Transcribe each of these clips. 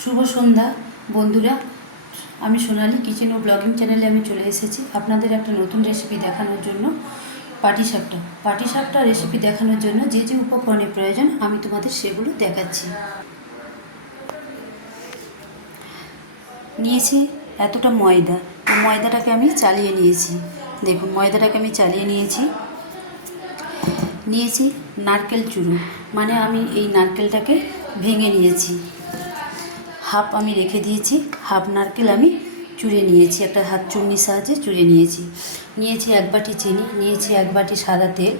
শুভ সন্ধ্যা বন্ধুরা। আমি সোনালী কিচেন ও ব্লগিং চ্যানেলে আমি চলে এসেছি আপনাদের একটা নতুন রেসিপি দেখানোর জন্য। পাটিসাপটা রেসিপি দেখানোর জন্য যে যে উপকরণের প্রয়োজন আমি তোমাদের সেগুলো দেখাচ্ছি। নিয়েছি এতটা ময়দা, ময়দাটাকে আমি চালিয়ে নিয়েছি। দেখুন ময়দাটাকে আমি চালিয়ে নিয়েছি। নিয়েছি নারকেল চূড়ো, মানে আমি এই নারকেলটাকে ভেঙে নিয়েছি। হাফ আমি রেখে দিয়েছি, হাফ নারকেল আমি চুড়ে নিয়েছি, একটা হাত চুন্নির সাহায্যে চুড়ে নিয়েছি। নিয়েছি 1 বাটি চিনি, নিয়েছি 1 বাটি সাদা তেল,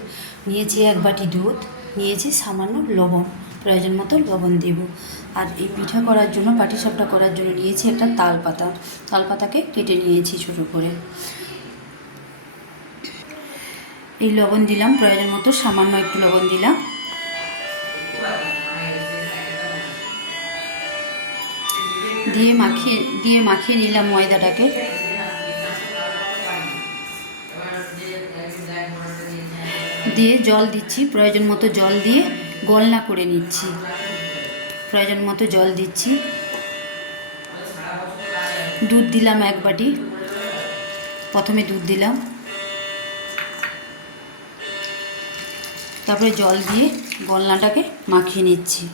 নিয়েছি 1 বাটি দুধ, নিয়েছি সামান্য লবণ, প্রয়োজন মতো লবণ দেব। আর এই পিঠা করার জন্য, পাটিসাপটা করার জন্য নিয়েছি একটা তালপাতাকে কেটে নিয়েছি ছোটো করে। এই লবণ দিলাম, প্রয়োজন মতো সামান্য একটু লবণ দিলাম। দিয়ে মাখিয়ে নিলাম ময়দাটাকে। দিয়ে জল দিচ্ছি, প্রয়োজন মতো জল দিয়ে গলনা করে নিচ্ছি। প্রয়োজন মতো জল দিচ্ছি। দুধ দিলাম 1 বাটি, প্রথমে দুধ দিলাম, তারপরে জল দিয়ে গলনাটাকে মাখিয়ে নিচ্ছি।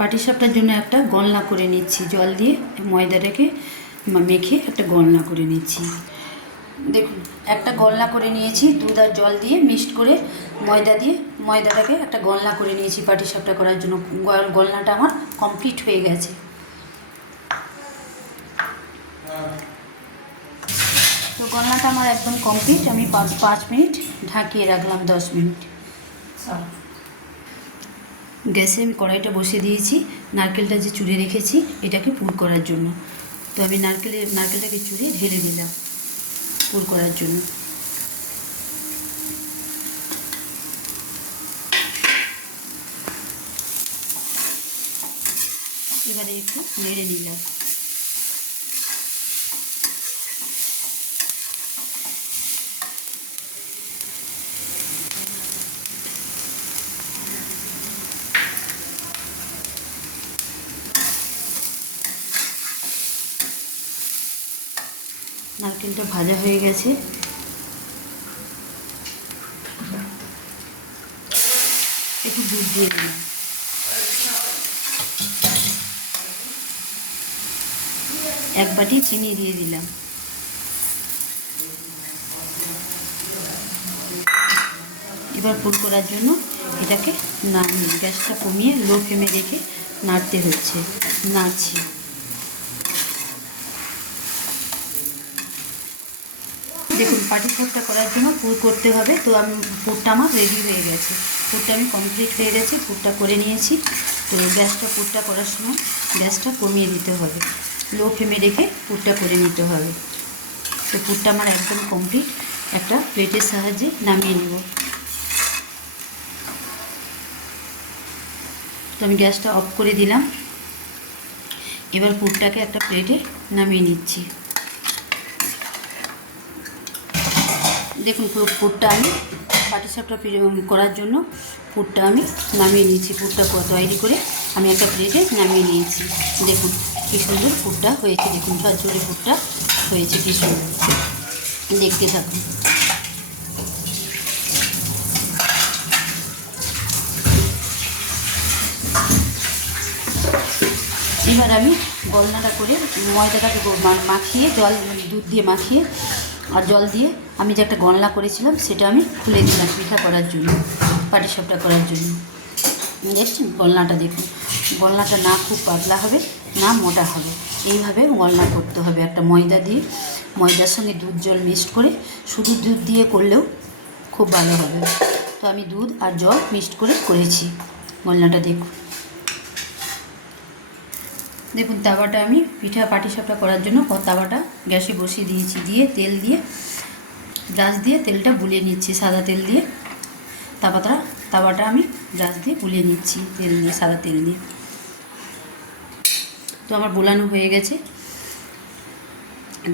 পাটিসাপটার জন্য একটা গলনা করে নিচ্ছি, জল দিয়ে ময়দাটাকে মেখে একটা গলনা করে নিচ্ছি। দেখুন একটা গলনা করে নিয়েছি, দুধ আর জল দিয়ে মিক্সড করে ময়দাটাকে একটা গলনা করে নিয়েছি পাটিসাপটা করার জন্য। গলনাটা আমার কমপ্লিট হয়ে গেছে। তো গলনাটা আমার একদম কমপ্লিট। আমি 5 মিনিট ঢাকিয়ে রাখলাম, 10 মিনিট। গ্যাসে আমি কড়াইটা বসিয়ে দিয়েছি, নারকেলটা যে চুড়ে রেখেছি এটাকে পুর করার জন্য। তো আমি নারকেলটাকে চুড়ে ঢেলে দিলাম পুর করার জন্য। এবারে একটু নেড়ে নিলাম। নারকেলটা ভাজা হয়ে গেছে। একটু দুধ দিয়ে দিলাম। এক বাটি চিনি দিয়ে দিলাম। এবার পুর করার জন্য এটাকে নামিয়ে গ্যাসটা কমিয়ে লো ফ্লেমে রেখে নাড়তে হচ্ছে, নাড়ছি। দেখুন পাটিসাপটা করার জন্য পুর করতে হবে। তো পুরটা আমার রেডি হয়ে গেছে, পুরটা আমি কমপ্লিট হয়ে গেছে, পুরটা করে নিয়েছি। তো পুরটা করার সময় গ্যাসটা কমিয়ে দিতে হবে, লো ফ্লেমে রেখে পুরটা করে নিতে হবে। তো পুরটা আমার একদম কমপ্লিট। একটা প্লেটের সাহায্যে নামিয়ে নেব। তো আমি গ্যাসটা অফ করে দিলাম। এবার পুরটাকে একটা প্লেটে নামিয়ে নিচ্ছি। দেখুন পুরটা আমি পাটিসাপটা করার জন্য পুরটা আমি নামিয়ে নিয়েছি। পুরটা তৈরি করে আমি একটা প্লেটে নামিয়ে নিয়েছি। দেখুন কী সুন্দর পুরটা হয়েছে, দেখুন ঝরঝরে পুরটা হয়েছে, কী সুন্দর। দেখতে থাকুন। এবার আমি গলনাটা করে ময়দাটাকে মাখিয়ে দুধ দিয়ে মাখিয়ে আর জল দিয়ে আমি যে একটা গলনা করেছিলাম সেটা আমি খুলে দিলাম পিঠা করার জন্য, পাটিসাপটা করার জন্য। দেখছেন গলনাটা, দেখুন গলনাটা না খুব পাতলা হবে না মোটা হবে, এইভাবে গলনা করতে হবে। একটা ময়দা দিয়ে, ময়দার সঙ্গে দুধ জল মিক্সড করে, শুধু দুধ দিয়ে করলেও খুব ভালো হবে। তো আমি দুধ আর জল মিক্সড করে করেছি গলনাটা। দেখুন তাওয়াটা আমি পিঠা পাটিসাপটা করার জন্য তাওয়াটা গ্যাসে বসিয়ে দিয়েছি, দিয়ে তেল দিয়ে ব্রাশ দিয়ে তেলটা বুলিয়ে নিচ্ছি সাদা তেল দিয়ে। তাওয়াটা আমি ব্রাশ দিয়ে বুলিয়ে নিচ্ছি তেল দিয়ে, সাদা তেল দিয়ে। তো আমার বোলানো হয়ে গেছে,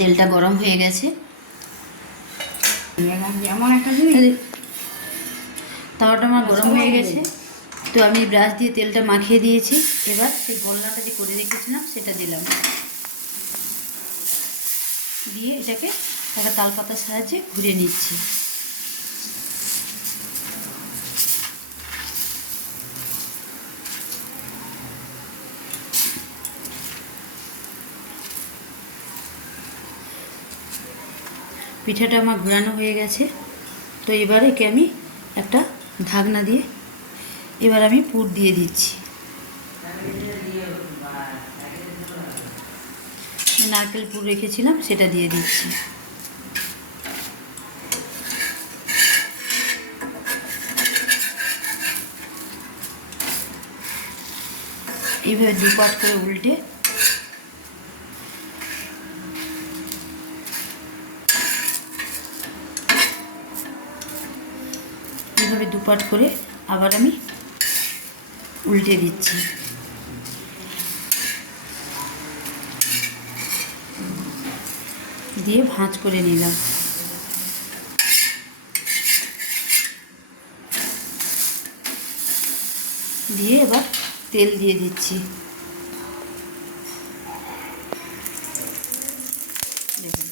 তেলটা গরম হয়ে গেছে। তাওয়াটা আমার গরম হয়ে গেছে, তো আমি ব্রাশ দিয়ে তেলটা মাখিয়ে দিয়েছি। এবার সেই গোলনাটা যে করে রেখেছিলাম সেটা দিলাম, দিয়ে এটাকে একটা তালপাতার সাহায্যে ঘুরে নিচ্ছি। পিঠাটা আমার ঘোরানো হয়ে গেছে। তো এবার একে আমি একটা ঢাকনা দিয়ে এবার আমি পুর দিয়ে দিচ্ছি। নারকেল পুর রেখেছিলাম সেটা দিয়ে দিচ্ছি। এইভাবে দুপাট করে উল্টে এইভাবে দুপাট করে আবার আমি উল্টে দিচ্ছি। দিয়ে ভাঁজ করে নিলাম। দিয়ে এবার তেল দিয়ে দিচ্ছি। দেখুন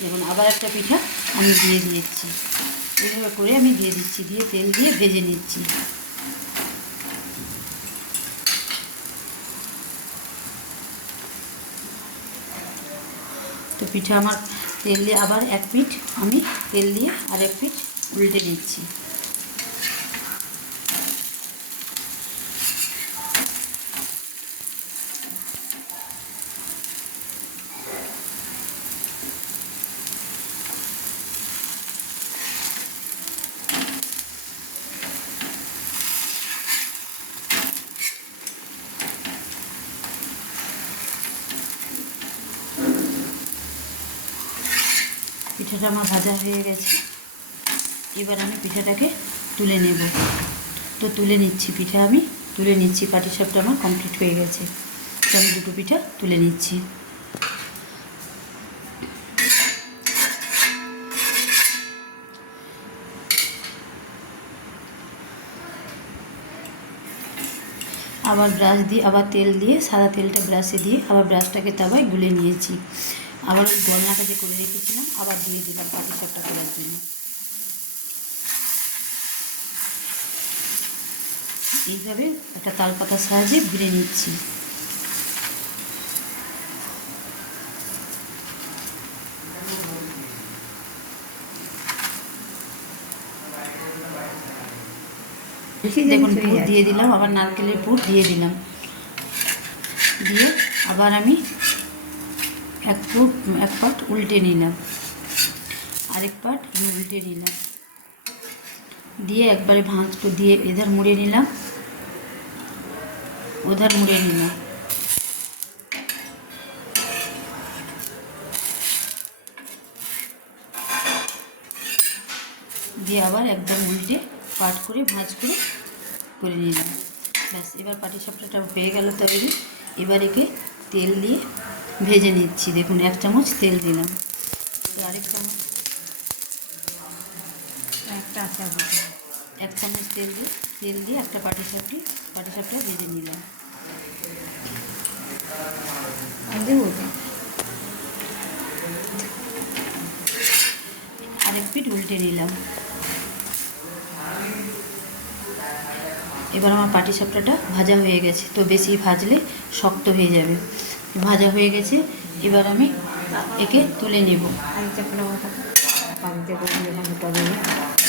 দেখুন আবার একটা পিঠা আমি দিয়ে দিচ্ছি। এইভাবে করে আমি দিয়ে দিচ্ছি, দিয়ে তেল দিয়ে ভেজে নিচ্ছি। তো পিঠা আমার তেল দিয়ে আবার এক পিঠ আমি তেল দিয়ে আর এক পিঠ উল্টে নিচ্ছি। পিঠাটা আমার ভাজা হয়ে গেছে, এবার আমি পিঠাটাকে তুলে নেব। তো তুলে নিচ্ছি, পিঠা আমি তুলে নিচ্ছি। পাটিসাপটা আমার কমপ্লিট হয়ে গেছে, তো আমি দুটো পিঠা তুলে নিচ্ছি। আবার ব্রাশ দিয়ে, আবার তেল দিয়ে, সাদা তেলটা ব্রাশে দিয়ে আবার ব্রাশটাকে তাওয়ায় গুলে নিয়েছি। আবার ওই গলনাটা যে করে রেখেছিলাম আবার দিয়ে দিলাম পাটিসাপটা করার জন্য। এইভাবে একটা তালপাতার সাহায্যে ঘুরে নিচ্ছি। দেখুন পুর দিয়ে দিলাম, আবার নারকেলের পুর দিয়ে দিলাম, দিয়ে আবার আমি এক পাট উল্টে নিলাম, আরেক পাট উল্টে নিলাম, দিয়ে একবারে ভাঁজ করে দিয়ে এধার মুড়ে নিলাম, ওধার মুড়ে নিলাম। দিয়ে আবার একদম উল্টে পাট করে ভাঁজ করে নিলাম। ব্যাস, এবার পাটিসাপটাটা হয়ে গেল তৈরি। এবার একে তেল দিয়ে ভেজে নিচ্ছি। দেখুন 1 চামচ তেল দিলাম, তো আরেক চামচ, 1 চামচ তেল দিয়ে একটা পাটিসাপটা ভেজে নিলাম। আরেক পিঠ উল্টে নিলাম। এবার আমার পাটিসাপটাটা ভাজা হয়ে গেছে, তো বেশি ভাজলে শক্ত হয়ে যাবে। ভাজা হয়ে গেছে, এবার আমি একে তুলে নেব।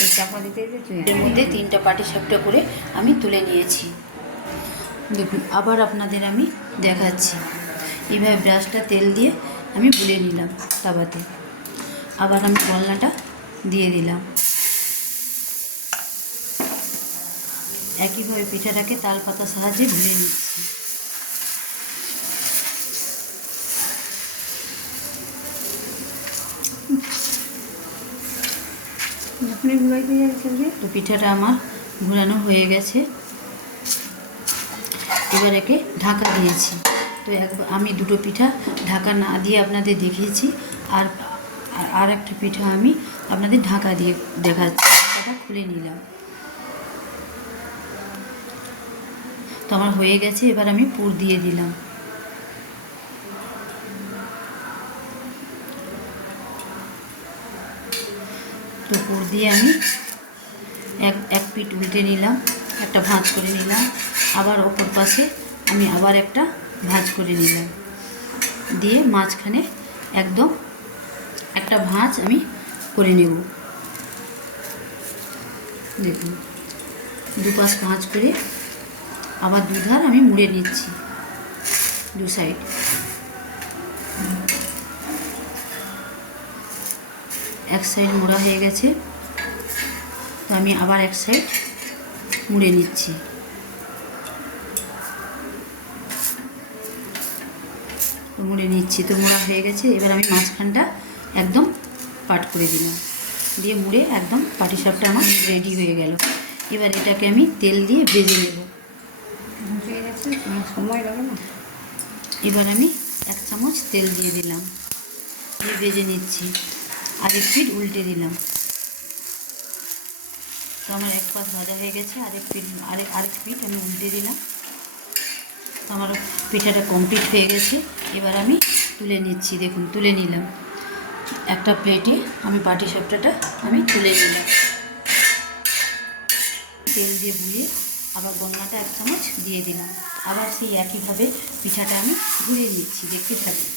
এই চাপা দিতে দিতে এর মধ্যে 3টা পাটিসাপটা করে আমি তুলে নিয়েছি। দেখুন আবার আপনাদের আমি দেখাচ্ছি। এইভাবে ব্রাশটা তেল দিয়ে আমি বুলে নিলাম তাওয়াতে। আবার আমি গলনাটা দিয়ে দিলাম। একইভাবে পিঠাটাকে তাল পাতার সাহায্যে ভুলে নিচ্ছি। যখনই ঘুরাইতে যাচ্ছে তো পিঠাটা আমার ঘোরানো হয়ে গেছে। এবার একে ঢাকা দিয়েছি। তো আমি দুটো পিঠা ঢাকা না দিয়ে আপনাদের দেখিয়েছি, আর আর একটা পিঠা আমি আপনাদের ঢাকা দিয়ে দেখাচ্ছি। ঢাকাটা খুলে নিলাম। তো আমার হয়ে গেছে। এবার আমি পুর দিয়ে দিলাম। তো পুর দিয়ে আমি এক পিঠ উল্টে নিলাম, একটা ভাঁজ করে নিলাম। আবার অপর পাশে আমি আবার একটা ভাঁজ করে নিলাম, দিয়ে মাঝখানে একদম একটা ভাঁজ আমি করে নেব। দেখুন দুপাশ ভাঁজ করে আবার দুধার আমি মুড়ে নিচ্ছি, দু সাইড। এক সাইড মোড়া হয়ে গেছে। তো আমি আবার এক সাইড মুড়ে নিচ্ছি। মুড়ে নিচ্ছি। তো মোড়া হয়ে গেছে। এবার আমি মাঝখানটা একদম পাট করে দিলাম, দিয়ে মুড়ে একদম পাটিসাপটা আমার রেডি হয়ে গেল। এবার এটাকে আমি তেল দিয়ে ভেজে নেব। হয়ে যাচ্ছে, সময় লাগে না। এবার আমি 1 চামচ তেল দিয়ে দিলাম, দিয়ে ভেজে নিচ্ছি। আরেক পিঠ উল্টে দিলাম। তো আমার এক পাশ ভাজা হয়ে গেছে। আরেক পিঠ আমি উল্টে দিলাম। তো আমার পিঠাটা কমপ্লিট হয়ে গেছে। এবার আমি তুলে নিচ্ছি। দেখুন তুলে নিলাম। একটা প্লেটে আমি পাটিসাপটাটা আমি তুলে নিলাম। তেল দিয়ে বুলিয়ে আবার গলনাটা 1 চামচ দিয়ে দিলাম। আবার সেই একইভাবে পিঠাটা আমি ঘুরিয়ে নিচ্ছি। দেখতে থাকি।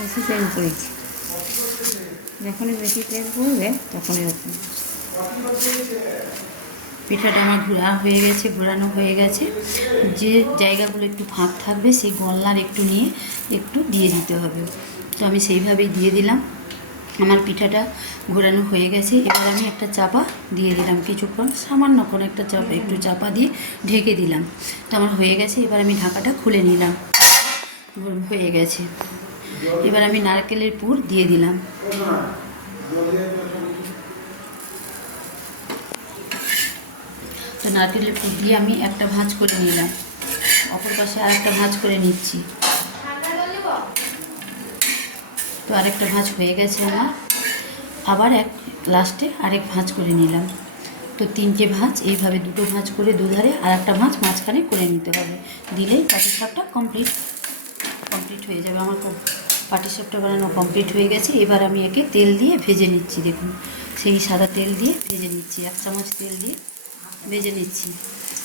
বেশি তেল পড়েছি, যখনই বেশি তেল পড়বে তখনই এরকম। পিঠাটা আমার ঘোরানো হয়ে গেছে। যে জায়গাগুলো একটু ফাঁক থাকবে সেই গলনার একটু নিয়ে একটু দিয়ে দিতে হবে। তো আমি সেইভাবেই দিয়ে দিলাম। আমার পিঠাটা ঘোরানো হয়ে গেছে। এবার আমি একটা চাপা দিয়ে দিলাম, কিছুক্ষণ সামান্য কোনো একটা একটু চাপা দিয়ে ঢেকে দিলাম। তো আমার হয়ে গেছে। এবার আমি ঢাকাটা খুলে নিলাম। হয়ে গেছে। এবার আমি নারকেলের পুর দিয়ে দিলাম। তো নারকেলের পুর দিয়ে আমি একটা ভাঁজ করে নিলাম। অপর পাশে আরেকটা ভাঁজ করে নিচ্ছি। তো আরেকটা ভাঁজ হয়ে গেছে আমার। আবার লাস্টে আরেক ভাঁজ করে নিলাম। তো 3টে ভাঁজ, এইভাবে 2টো ভাঁজ করে দুধারে আর একটা ভাঁজ মাঝখানে করে নিতে হবে। দিলেই পাটিসাপটা কমপ্লিট হয়ে যাবে। আমার পাটিসাপটা বানানো কমপ্লিট হয়ে গেছে। এবার আমি একে তেল দিয়ে ভেজে নিচ্ছি। দেখুন সেই সাদা তেল দিয়ে ভেজে নিচ্ছি, 1 চামচ তেল দিয়ে ভেজে নিচ্ছি।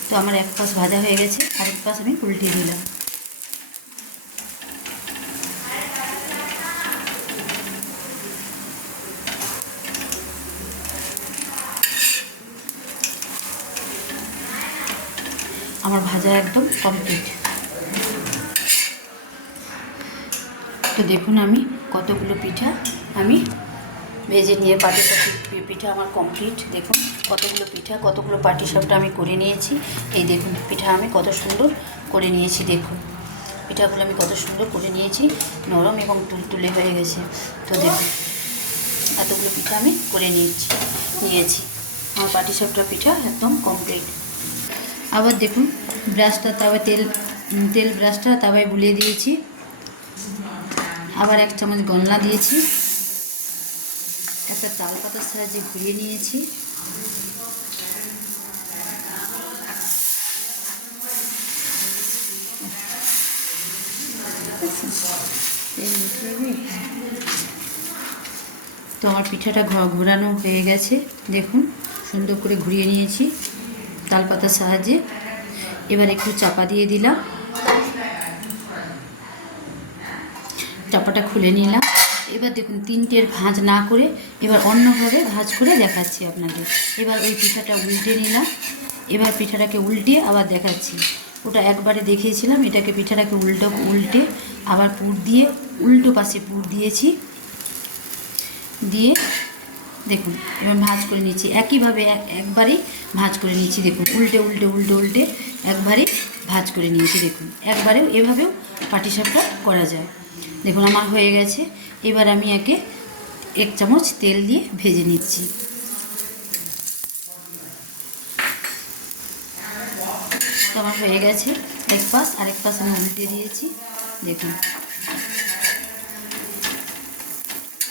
তো আমার এক পাশ ভাজা হয়ে গেছে, আরেক পাশ আমি উল্টে দিলাম। আমার ভাজা একদম কমপ্লিট। তো দেখুন আমি কতগুলো পিঠা আমি ভেজে নিয়ে পাটিসাপটা পিঠা আমার কমপ্লিট। দেখুন কতগুলো পাটিসাপটা আমি করে নিয়েছি। এই দেখুন পিঠা আমি কত সুন্দর করে নিয়েছি। দেখুন পিঠাগুলো আমি কত সুন্দর করে নিয়েছি, নরম এবং তুলতুলে হয়ে গেছে। তো দেখুন এতগুলো পিঠা আমি করে নিয়েছি। আমার পাটিসাপটা পিঠা একদম কমপ্লিট। আবার দেখুন ব্রাশটা তাওয়ায় তেল ব্রাশটা তাওয়ায় বুলিয়ে দিয়েছি। আবার 1 চামচ গলনা দিয়েছি, একটা তাল পাতার সাহায্যে ঘুরিয়ে নিয়েছি। তো আমার পিঠাটা ঘোরানো হয়ে গেছে। দেখুন সুন্দর করে ঘুরিয়ে নিয়েছি তাল পাতার সাহায্যে। এবার একটু চাপা দিয়ে দিলাম, চাপাটা খুলে নিলাম। এবার দেখুন তিনটের ভাঁজ না করে এবার অন্যভাবে ভাঁজ করে দেখাচ্ছি আপনাদের। এবার ওই পিঠাটা উল্টে নিলাম, এবার পিঠাটাকে উল্টে আবার দেখাচ্ছি। ওটা একবারে দেখিয়েছিলাম, এটাকে পিঠাটাকে উল্টে আবার পুর দিয়ে উল্টো পাশে পুর দিয়েছি, দিয়ে দেখুন এবার ভাঁজ করে নিচ্ছি একইভাবে, একবারেই ভাঁজ করে নিচ্ছি। দেখুন উল্টে উল্টে উল্টে উল্টে একবারে ভাঁজ করে নিয়েছি। দেখুন একবারেও এভাবেও পাটিসাপটা করা যায়। দেখুন আমার হয়ে গেছে। এবার আমি একে 1 চামচ তেল দিয়ে ভেজে নিচ্ছি। তো আমার হয়ে গেছে, এক পাশ আরেক পাশ আমি উল্টে দিয়েছি। দেখুন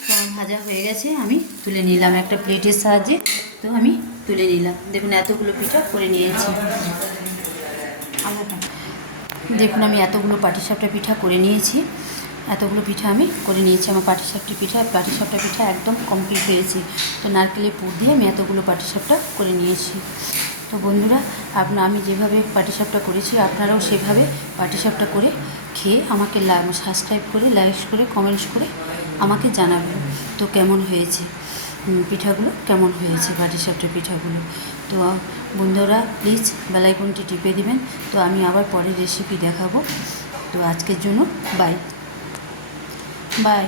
তো আমার ভাজা হয়ে গেছে, আমি তুলে নিলাম একটা প্লেটের সাহায্যে। তো আমি তুলে নিলাম। দেখুন এতগুলো পিঠা করে নিয়েছি। দেখুন আমি এতগুলো পাটিসাপটা পিঠা করে নিয়েছি, এতগুলো পিঠা আমি করে নিয়েছি। আমার পাটিসাপটা পিঠা একদম কমপ্লিট হয়েছে। তো নারকেলের পুর দিয়ে আমি এতগুলো পাটিসাপটা করে নিয়েছি। তো বন্ধুরা আমি যেভাবে পাটিসাপটা করেছি আপনারাও সেভাবে পাটিসাপটা করে খেয়ে আমাকে সাবস্ক্রাইব করে, লাইক করে, কমেন্টস করে আমাকে জানাবেন তো কেমন হয়েছে পিঠাগুলো, কেমন হয়েছে পাটিসাপটা পিঠাগুলো। তো বন্ধুরা প্লিজ বেল আইকনটি টিপে দিবেন। তো আমি আবার পরের রেসিপি দেখাবো। তো আজকের জন্য বাই বাই।